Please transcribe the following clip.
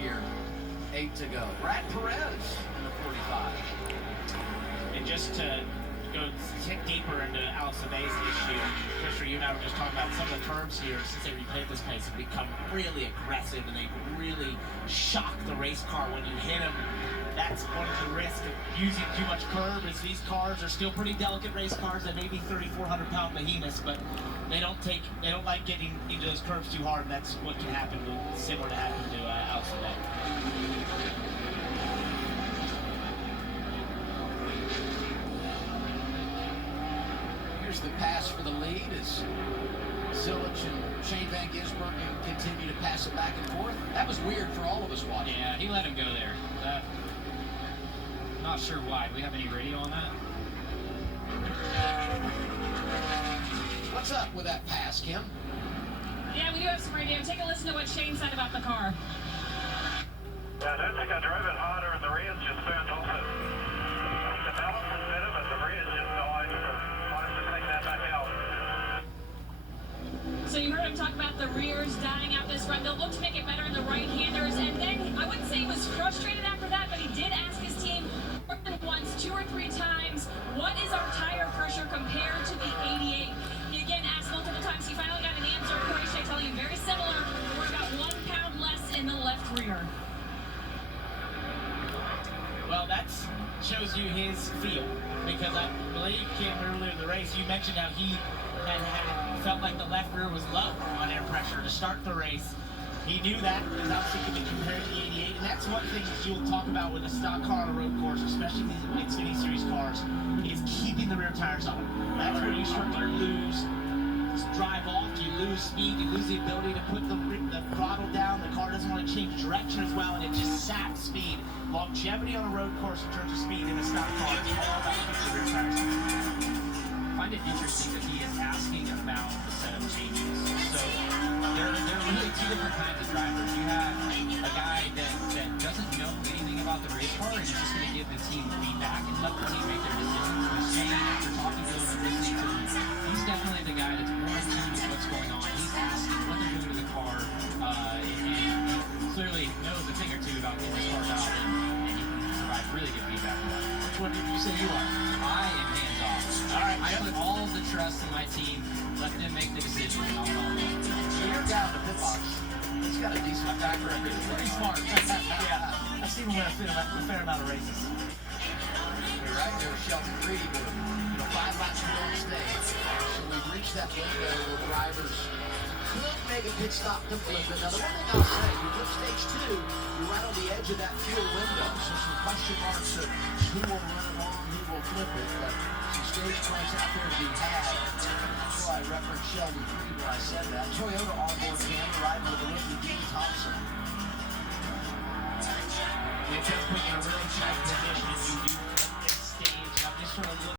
here. 8 to go. Brad Perez in the 45. And just to go tick deeper into Alex Abay's issue, Christopher, you and I were just talking about some of the curbs here since they replayed this place have become really aggressive and they really shock the race car when you hit them. That's one of the risks of using too much curb is these cars are still pretty delicate race cars. They may be 3,400-pound behemoths, but they don't like getting into those curbs too hard, and that's what can happen, similar to happen to Alex Abay. Here's the pass for the lead as Zilich and Shane Van Gisbergen continue to pass it back and forth. That was weird for all of us watching. Yeah, he let him go there. Not sure why. Do we have any radio on that? What's up with that pass, Kim? Yeah, we do have some radio. Take a listen to what Shane said about the car. Yeah, I don't think I drove it harder and the rear's just burnt off it. The balance is better, but the rear's just died. Might have to take that back out. So you heard him talk about the rears dying out this run. They'll look to make it better in the right-handers. And then, I wouldn't say he was frustrated after that, but he did ask his team more than once, 2 or 3 times, what is our tire pressure compared to the 88? He again asked multiple times. He finally got an answer. Corey Shea telling you very similar. We're about 1 pound less in the left rear. Well, that shows you his feel, because I believe, Kim, earlier in the race, you mentioned how he felt like the left rear was low on air pressure to start the race. He knew that, because obviously can be compared to the 88, and that's one thing that you'll talk about with a stock car on a road course, especially these Xfinity Series cars, is keeping the rear tires on. That's where you start to lose drive off, you lose speed, you lose the ability to put the throttle down, the car doesn't want to change direction as well, and it just saps speed. Longevity on a road course in terms of speed in a stock car is all about keeping the rear tires on. I find it interesting that he is asking about the setup changes. So there are really 2 different kinds of drivers. You have a guy that doesn't know anything about the race car and is just going to give the team feedback and let the team make their decisions. But Shane, after talking to him and listening to him, he's definitely the guy that's more in tune with what's going on. He's asking what they're doing to the car, and he clearly knows a thing or two about getting this car out, and he can provide really good feedback for that. Which one did you say you are? I am hands off. All right, I put all the trust in my team, let them make the decision, and I'll follow them. So you're down to pit box. It's got a decent track record. Pretty smart. Yeah, I've seen him win a fair amount of races. You're right there, Shelby Reed, with 5 laps to go on stage. So we've reached that window where drivers could make a pit stop to flip it. Now, the one thing I'll say, you flip stage 2, you're right on the edge of that fuel window. So some question marks of who will run it on, who will flip it. But some stage points out there to be had. That's why I referenced Shelby Reed when I said that. Toyota onboard camera riding with the rookie Dean Thompson. It does put you in a really tight position if you do flip this stage. I'm just sort of looking